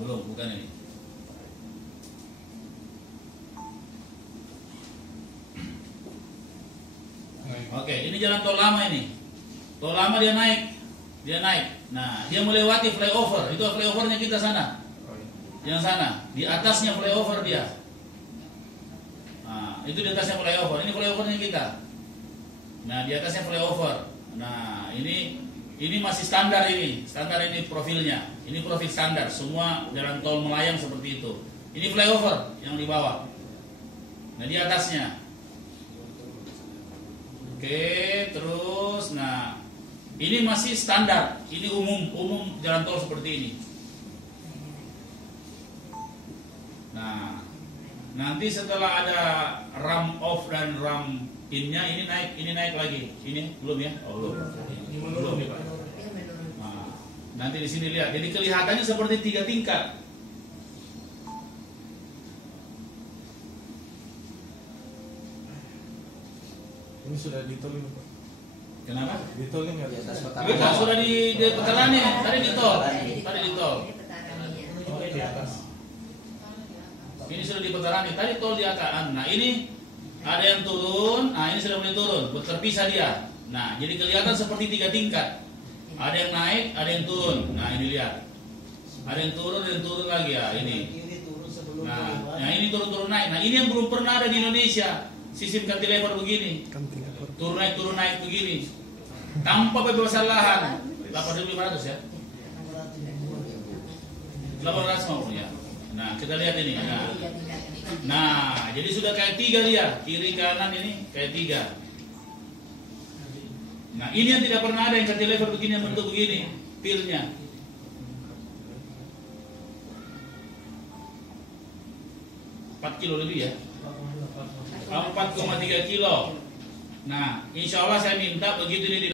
belum, bukan ini. Oke, ini jalan tol lama ini. Tol lama dia naik. Nah, dia melewati flyover. Itu flyovernya kita sana. Yang sana, di atasnya flyover dia. Nah, itu di atasnya flyover. Ini flyovernya kita. Nah, di atasnya flyover. Nah, ini masih standar ini. Standar ini profilnya. Ini profil standar. Semua jalan tol melayang seperti itu. Ini flyover yang di bawah. Nah, di atasnya. Oke, terus nah ini masih standar, ini umum jalan tol seperti ini. Nah, nanti setelah ada ram off dan ram in-nya ini naik lagi. Ini belum ya? Oh, belum ya, Pak. Nah, nanti di sini lihat. Jadi kelihatannya seperti 3 tingkat. Ini sudah ditolin, Pak. Kenapa? Ditolin ya? Bukan, sudah di petaran nih. Tadi di tol. Oh, ini di atas. Ini sudah di petaran nih. Tadi tol di atas. Nah, ini ada yang turun. Nah, ini sudah mulai turun. Terpisah dia. Nah, jadi kelihatan seperti 3 tingkat. Ada yang naik, ada yang turun. Nah, ini lihat. Ada yang turun dan turun lagi ya. Ini. Nah, ini turun naik. Nah, ini yang belum pernah ada di Indonesia. Sistem cantilever begini, turun naik begini, tanpa pembebasan lahan. 8.500 ya, 800 mau ya. Nah, kita lihat ini. Nah, jadi sudah kayak 3 dia, kiri kanan ini kayak 3. Nah, ini yang tidak pernah ada yang cantilever begini, yang bentuk begini, pilnya. Kilo lebih ya. 4,3 kilo. Nah, insya Allah saya minta begitu ini